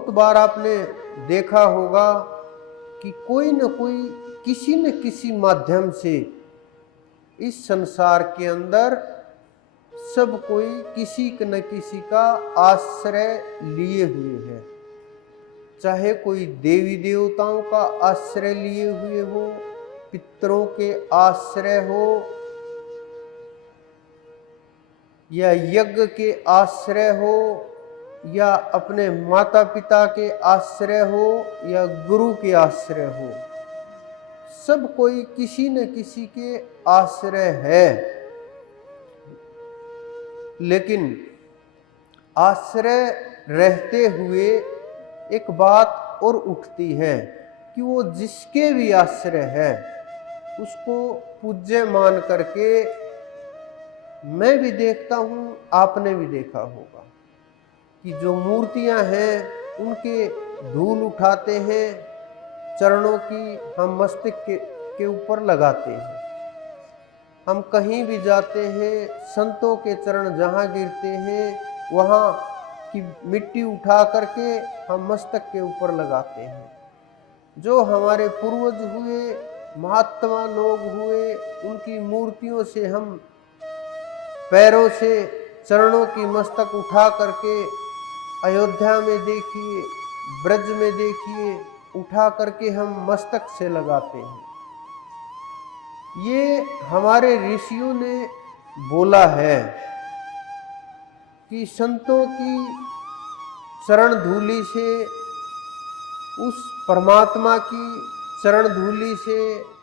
बहुत बार आपने देखा होगा कि कोई न कोई किसी न किसी माध्यम से इस संसार के अंदर सब कोई किसी न किसी का आश्रय लिए हुए है। चाहे कोई देवी देवताओं का आश्रय लिए हुए हो, पितरों के आश्रय हो, या यज्ञ के आश्रय हो, या अपने माता पिता के आश्रय हो, या गुरु के आश्रय हो, सब कोई किसी न किसी के आश्रय है। लेकिन आश्रय रहते हुए एक बात और उठती है कि वो जिसके भी आश्रय है उसको पूज्य मान करके, मैं भी देखता हूँ, आपने भी देखा होगा कि जो मूर्तियां हैं उनके धूल उठाते हैं, चरणों की हम मस्तक के ऊपर लगाते हैं। हम कहीं भी जाते हैं, संतों के चरण जहाँ गिरते हैं वहाँ की मिट्टी उठा करके हम मस्तक के ऊपर लगाते हैं। जो हमारे पूर्वज हुए, महात्मा लोग हुए, उनकी मूर्तियों से हम पैरों से चरणों की मस्तक उठा करके, अयोध्या में देखिए, ब्रज में देखिए, उठा करके हम मस्तक से लगाते हैं। ये हमारे ऋषियों ने बोला है कि संतों की चरण धूलि से, उस परमात्मा की चरण धूलि से,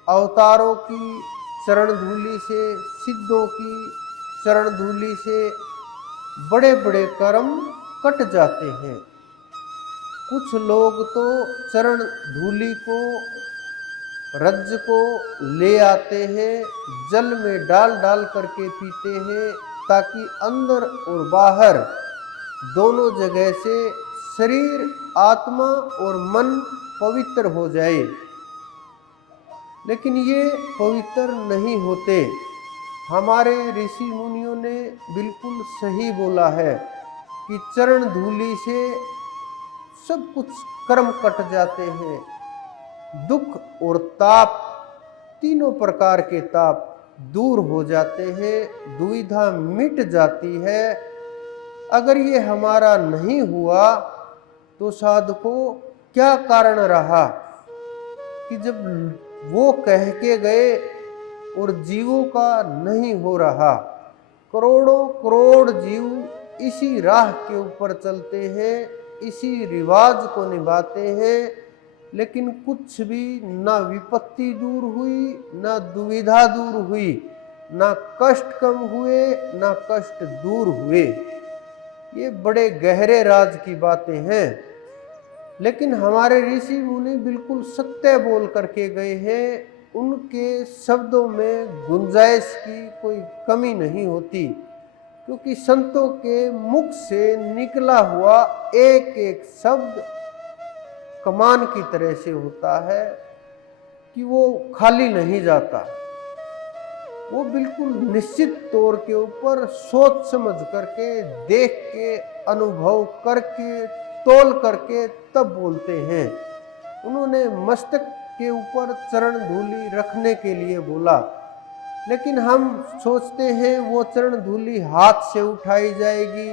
अवतारों की चरण धूलि से, सिद्धों की चरण धूलि से बड़े बड़े कर्म कट जाते हैं। कुछ लोग तो चरण धूलि को, रज्ज को ले आते हैं, जल में डाल डाल करके पीते हैं, ताकि अंदर और बाहर दोनों जगह से शरीर, आत्मा और मन पवित्र हो जाए। लेकिन ये पवित्र नहीं होते। हमारे ऋषि मुनियों ने बिल्कुल सही बोला है कि चरण धूलि से सब कुछ कर्म कट जाते हैं। दुख और ताप, तीनों प्रकार के ताप दूर हो जाते हैं, दुविधा मिट जाती है। अगर ये हमारा नहीं हुआ तो साधको क्या कारण रहा कि जब वो कह के गए और जीवों का नहीं हो रहा। करोड़ों करोड़ जीव इसी राह के ऊपर चलते हैं, इसी रिवाज को निभाते हैं, लेकिन कुछ भी ना विपत्ति दूर हुई, ना दुविधा दूर हुई, ना कष्ट कम हुए, ना कष्ट दूर हुए। ये बड़े गहरे राज की बातें हैं। लेकिन हमारे ऋषि मुनि बिल्कुल सत्य बोल करके गए हैं। उनके शब्दों में गुंजाइश की कोई कमी नहीं होती, क्योंकि संतों के मुख से निकला हुआ एक एक शब्द कमान की तरह से होता है कि वो खाली नहीं जाता। वो बिल्कुल निश्चित तौर के ऊपर सोच समझ करके, देख के, अनुभव करके, तोल करके तब बोलते हैं। उन्होंने मस्तक के ऊपर चरण धूलि रखने के लिए बोला, लेकिन हम सोचते हैं वो चरण धूलि हाथ से उठाई जाएगी।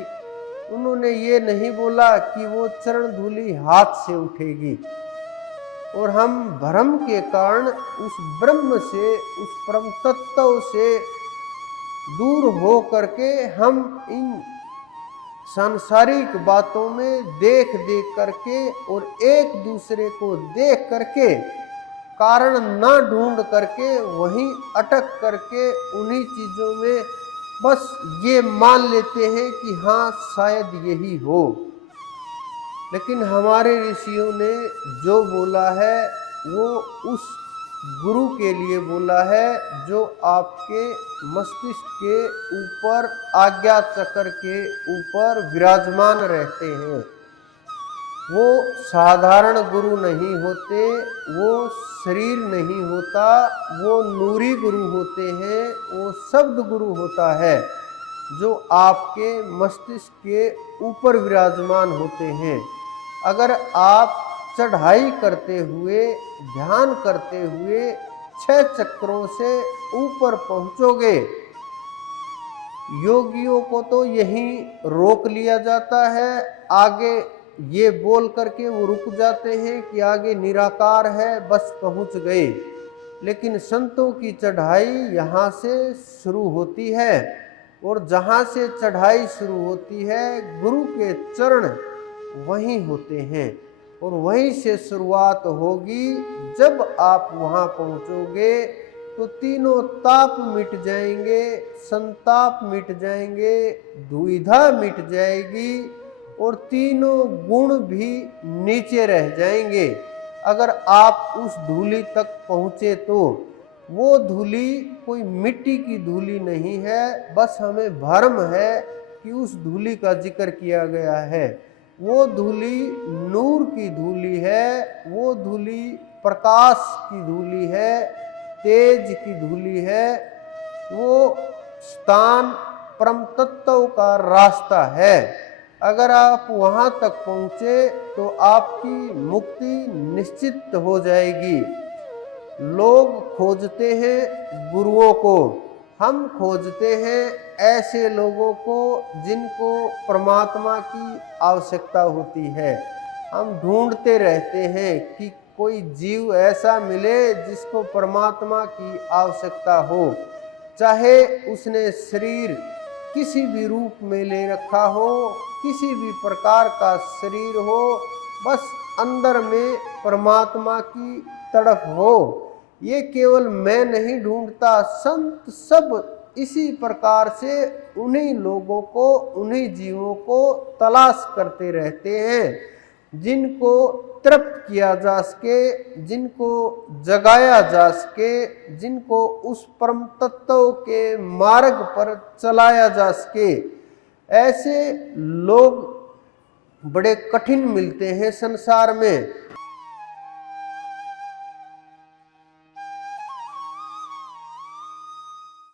उन्होंने ये नहीं बोला कि वो चरण धूलि हाथ से उठेगी। और हम भ्रम के कारण उस ब्रह्म से, उस परम तत्व से दूर हो करके हम इन सांसारिक बातों में देख देख करके और एक दूसरे को देख करके कारण ना ढूंढ करके वहीं अटक करके उन्हीं चीजों में बस ये मान लेते हैं कि हाँ शायद यही हो। लेकिन हमारे ऋषियों ने जो बोला है वो उस गुरु के लिए बोला है जो आपके मस्तिष्क के ऊपर, आज्ञा चक्र के ऊपर विराजमान रहते हैं। वो साधारण गुरु नहीं होते, वो शरीर नहीं होता, वो नूरी गुरु होते हैं, वो शब्द गुरु होता है जो आपके मस्तिष्क के ऊपर विराजमान होते हैं। अगर आप चढ़ाई करते हुए, ध्यान करते हुए 6 चक्रों से ऊपर पहुंचोगे, योगियों को तो यहीं रोक लिया जाता है, आगे ये बोल करके वो रुक जाते हैं कि आगे निराकार है, बस पहुंच गए। लेकिन संतों की चढ़ाई यहाँ से शुरू होती है, और जहाँ से चढ़ाई शुरू होती है गुरु के चरण वहीं होते हैं, और वहीं से शुरुआत होगी। जब आप वहाँ पहुँचोगे तो तीनों ताप मिट जाएंगे, संताप मिट जाएंगे, दुविधा मिट जाएगी, और तीनों गुण भी नीचे रह जाएंगे। अगर आप उस धूली तक पहुँचे तो वो धूली कोई मिट्टी की धूली नहीं है, बस हमें भ्रम है कि उस धूली का जिक्र किया गया है। वो धूली नूर की धूली है, वो धूली प्रकाश की धूली है, तेज की धूली है। वो स्थान परम तत्व का रास्ता है। अगर आप वहाँ तक पहुँचे तो आपकी मुक्ति निश्चित हो जाएगी। लोग खोजते हैं गुरुओं को, हम खोजते हैं ऐसे लोगों को जिनको परमात्मा की आवश्यकता होती है। हम ढूंढते रहते हैं कि कोई जीव ऐसा मिले जिसको परमात्मा की आवश्यकता हो, चाहे उसने शरीर किसी भी रूप में ले रखा हो, किसी भी प्रकार का शरीर हो, बस अंदर में परमात्मा की तड़प हो। ये केवल मैं नहीं ढूंढता, संत सब इसी प्रकार से उन्हीं लोगों को, उन्हीं जीवों को तलाश करते रहते हैं जिनको तृप्त किया जा सके, जिनको जगाया जा सके, जिनको उस परम तत्व के मार्ग पर चलाया जा सके। ऐसे लोग बड़े कठिन मिलते हैं संसार में।